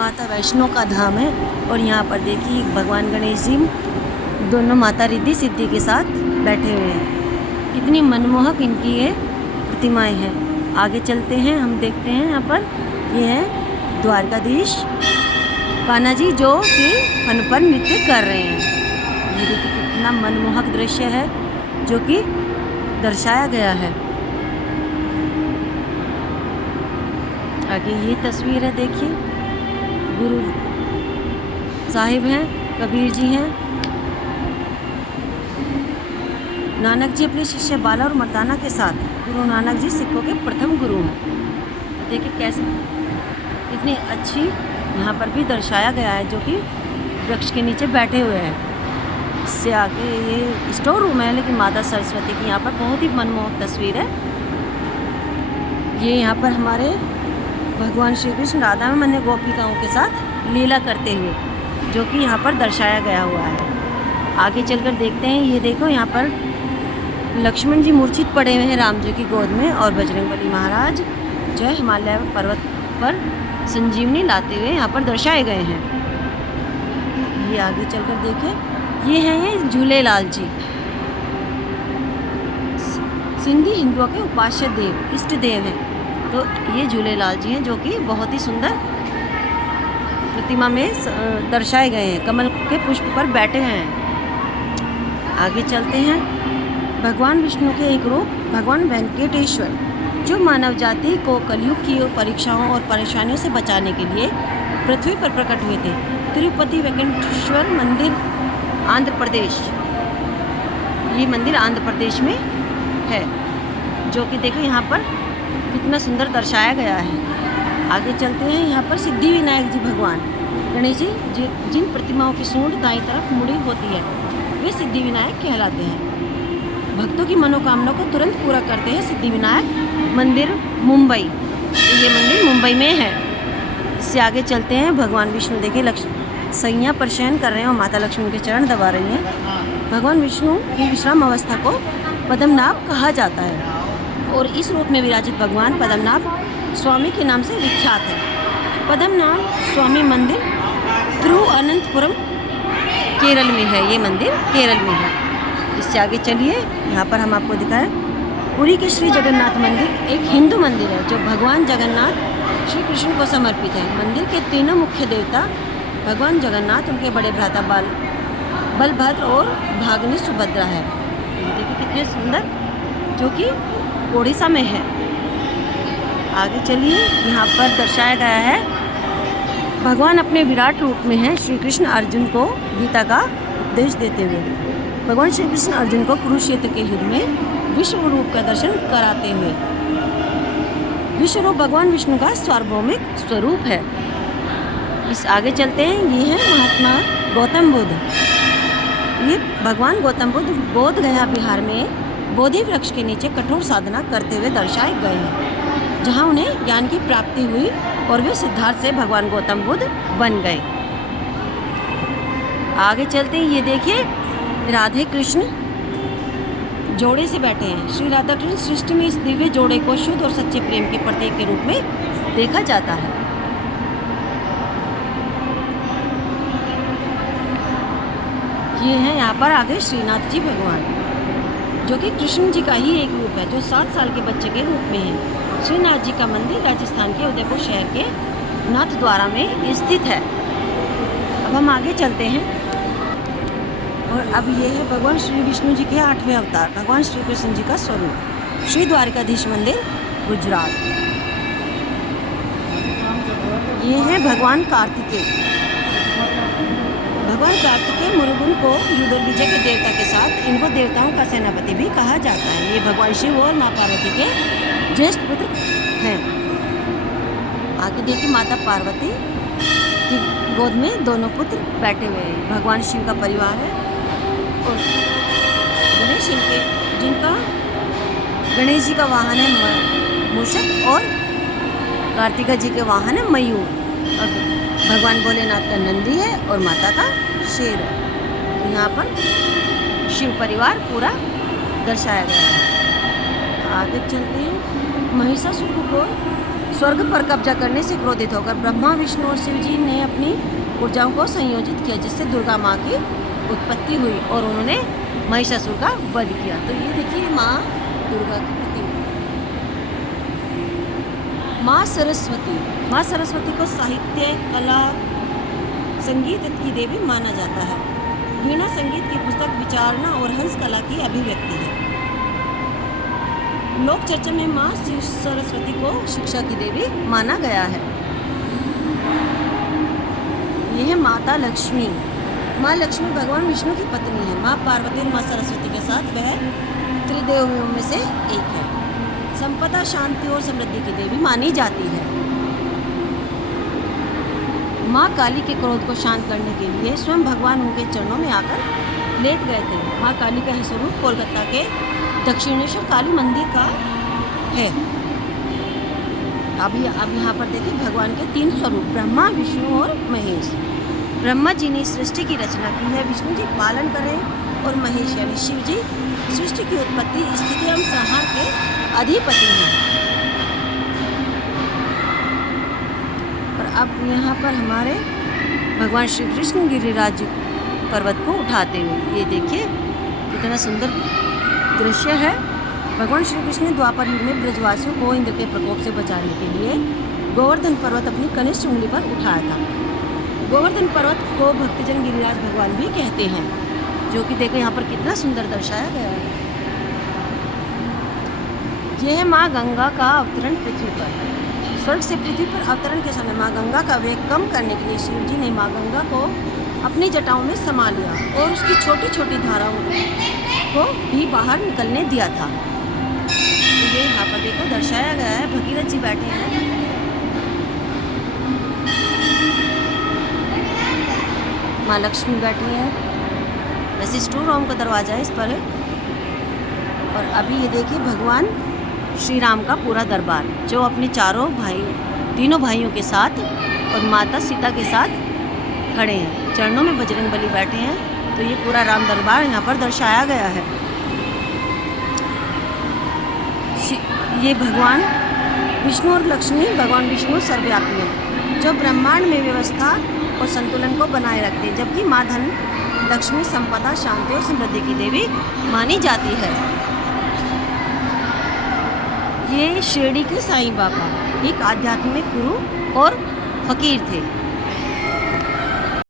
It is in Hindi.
माता वैष्णो का धाम है और यहाँ पर देखिए भगवान गणेश जी दोनों माता रिद्धि सिद्धि के साथ बैठे हुए हैं। कितनी मनमोहक इनकी ये प्रतिमाएं हैं। आगे चलते हैं, हम देखते हैं यहाँ पर ये है द्वारकाधीश कान्हा जी जो कि फन पर नृत्य कर रहे हैं। ये देखिए कितना मनमोहक दृश्य है जो कि दर्शाया गया है। आगे ये तस्वीर है, देखिए गुरु साहिब हैं, कबीर जी हैं। नानक जी अपने शिष्य बाला और मर्दाना के साथ गुरु नानक जी सिखों के प्रथम गुरु हैं। देखिए कैसे इतनी अच्छी यहाँ पर भी दर्शाया गया है, जो कि वृक्ष के नीचे बैठे हुए हैं। इससे आगे ये स्टोर रूम है, लेकिन माता सरस्वती की यहाँ पर बहुत ही मनमोहक तस्वीर है। ये यहाँ पर हमारे भगवान श्री कृष्ण राधा मन गोपिकाओं के साथ लीला करते हुए जो कि यहाँ पर दर्शाया गया हुआ है। आगे चलकर देखते हैं, ये देखो यहाँ पर लक्ष्मण जी मूर्छित पड़े हुए हैं राम जी की गोद में और बजरंगबली महाराज जो है हिमालय पर्वत पर संजीवनी लाते हुए यहाँ पर दर्शाए गए हैं। ये आगे चलकर देखें, ये हैं ये झूलेलाल जी, सिंधी हिंदुओं के उपास्य देव, इष्ट देव हैं। तो ये झूलेलाल जी हैं जो कि बहुत ही सुंदर प्रतिमा में दर्शाए गए हैं, कमल के पुष्प पर बैठे हैं। आगे चलते हैं, भगवान विष्णु के एक रूप भगवान वेंकटेश्वर जो मानव जाति को कलयुग की परीक्षाओं और परेशानियों से बचाने के लिए पृथ्वी पर प्रकट हुए थे। तिरुपति वेंकटेश्वर मंदिर आंध्र प्रदेश, ये मंदिर आंध्र प्रदेश में है, जो कि देखो यहाँ पर कितना सुंदर दर्शाया गया है। आगे चलते हैं, यहाँ पर सिद्धि विनायक जी भगवान गणेश जी जिन प्रतिमाओं की सूंड दाईं तरफ मुड़ी होती है वे सिद्धि विनायक कहलाते हैं। भक्तों की मनोकामना को तुरंत पूरा करते हैं सिद्धि विनायक मंदिर मुंबई, ये मंदिर मुंबई में है। इससे आगे चलते हैं, भगवान विष्णु देखिए सैया पर शयन कर रहे हैं और माता लक्ष्मी के चरण दबा रही हैं। भगवान विष्णु की विश्राम अवस्था को पद्मनाभ कहा जाता है और इस रूप में विराजित भगवान पद्मनाभ स्वामी के नाम से विख्यात है। पद्मनाभ स्वामी मंदिर तिरुअनंतपुरम केरल में है, ये मंदिर केरल में है। इससे आगे चलिए, यहाँ पर हम आपको दिखाएं पुरी के श्री जगन्नाथ मंदिर एक हिंदू मंदिर है जो भगवान जगन्नाथ श्री कृष्ण को समर्पित है। मंदिर के तीनों मुख्य देवता भगवान जगन्नाथ, उनके बड़े भ्राता बलभद्र और भागनी सुभद्रा है। देखिए कितने सुंदर, जो कि ओडिशा में है। आगे चलिए, यहाँ पर दर्शाया गया है भगवान अपने विराट रूप में है श्री कृष्ण अर्जुन को गीता का उपदेश देते हुए। भगवान श्री कृष्ण अर्जुन को कुरुक्षेत्र के युद्ध में विश्व रूप का दर्शन कराते हुए। विश्व रूप भगवान विष्णु का सार्वभौमिक स्वरूप है। इस आगे चलते हैं, ये है महात्मा गौतम बुद्ध। ये भगवान गौतम बुद्ध बोध गया बिहार में बोधि वृक्ष के नीचे कठोर साधना करते हुए दर्शाए गए हैं, जहाँ उन्हें ज्ञान की प्राप्ति हुई और वे सिद्धार्थ से भगवान गौतम बुद्ध बन गए। आगे चलते हैं, ये देखिए राधे कृष्ण जोड़े से बैठे हैं। श्री राधा कृष्ण सृष्टि में इस दिव्य जोड़े को शुद्ध और सच्चे प्रेम के प्रतीक के रूप में देखा जाता है। ये हैं यहाँ पर आगे श्रीनाथ जी भगवान, जो कि कृष्ण जी का ही एक रूप है, जो 7 साल के बच्चे के रूप में है। श्रीनाथ जी का मंदिर राजस्थान के उदयपुर शहर के नाथद्वारा में स्थित है। अब हम आगे चलते हैं, और अब ये है भगवान श्री विष्णु जी के 8वें अवतार भगवान श्री कृष्ण जी का स्वरूप, श्री द्वारकाधीश मंदिर गुजरात। ये है भगवान कार्तिकेय। भगवान कार्तिकेय मुरुगन को युद्ध विजय के देवता के साथ इनको देवताओं का सेनापति भी कहा जाता है। ये भगवान शिव और माँ पार्वती के ज्येष्ठ पुत्र हैं। आगे देखिए, माता पार्वती की गोद में दोनों पुत्र बैठे हुए हैं। भगवान शिव का परिवार है और गणेश गणेश जी का वाहन है मूषक और कार्तिका जी के वाहन है मयूर, और भगवान भोलेनाथ का नंदी है और माता का शेर है। यहाँ पर शिव परिवार पूरा दर्शाया गया है। आगे चलते हैं, महिषासुर को स्वर्ग पर कब्जा करने से क्रोधित होकर ब्रह्मा विष्णु और शिव जी ने अपनी ऊर्जाओं को संयोजित किया, जिससे दुर्गा माँ की उत्पत्ति हुई और उन्होंने महिषासुर का वध किया। तो ये देखिए माँ दुर्गा की प्रतिमा। माँ सरस्वती। माँ सरस्वती को साहित्य, कला, संगीत की देवी माना जाता है। वीणा संगीत की पुस्तक, विचारना और हंस कला की अभिव्यक्ति है। लोक चर्चा में माँ सरस्वती को शिक्षा की देवी माना गया है। यह है माता लक्ष्मी। माँ लक्ष्मी भगवान विष्णु की पत्नी है। माँ पार्वती और माँ सरस्वती के साथ वह त्रिदेवियों में से एक है। संपदा, शांति और समृद्धि की देवी मानी जाती है। माँ काली के क्रोध को शांत करने के लिए स्वयं भगवान उनके चरणों में आकर लेट गए थे। माँ काली का स्वरूप कोलकाता के दक्षिणेश्वर काली मंदिर का है। अब यहाँ पर देखिए भगवान के 3 स्वरूप, ब्रह्मा, विष्णु और महेश। ब्रह्मा जी ने सृष्टि की रचना की है, विष्णु जी पालन करें और महेश यानी शिव जी सृष्टि की उत्पत्ति, स्थिति एवं संहार के अधिपति हैं। और अब यहाँ पर हमारे भगवान श्री कृष्ण गिरिराज पर्वत को उठाते हुए, ये देखिए कितना सुंदर दृश्य है। भगवान श्री कृष्ण ने द्वापर युग में ब्रजवासियों को इंद्र के प्रकोप से बचाने के लिए गोवर्धन पर्वत अपनी कनिष्ठ उंगली पर उठाया था। गोवर्धन पर्वत को भक्तजन गिरिराज भगवान भी कहते हैं, जो कि देखो यहाँ पर कितना सुंदर दर्शाया गया है। यह है माँ गंगा का अवतरण पृथ्वी पर। स्वर्ग से पृथ्वी पर अवतरण के समय माँ गंगा का वेग कम करने के लिए शिव जी ने माँ गंगा को अपनी जटाओं में समा लिया और उसकी छोटी छोटी धाराओं को भी बाहर निकलने दिया था। तो ये यहाँ पर देखो दर्शाया गया है। भगीरथ जी बैठे हैं, माँ लक्ष्मी बैठी हैं। वैसे स्टोर रूम का दरवाजा है इस पर है। और अभी ये देखिए भगवान श्री राम का पूरा दरबार, जो अपने तीनों भाइयों के साथ और माता सीता के साथ खड़े हैं। चरणों में बजरंगबली बैठे हैं। तो ये पूरा राम दरबार यहाँ पर दर्शाया गया है। ये भगवान विष्णु और लक्ष्मी, भगवान विष्णु सर्वव्यापी हैं, जो ब्रह्मांड में व्यवस्था और संतुलन को बनाए रखते हैं, जबकि माँ धन, लक्ष्मी, संपदा, शांति और समृद्धि की देवी मानी जाती है। ये शिरडी के साईं बाबा एक आध्यात्मिक गुरु और फकीर थे।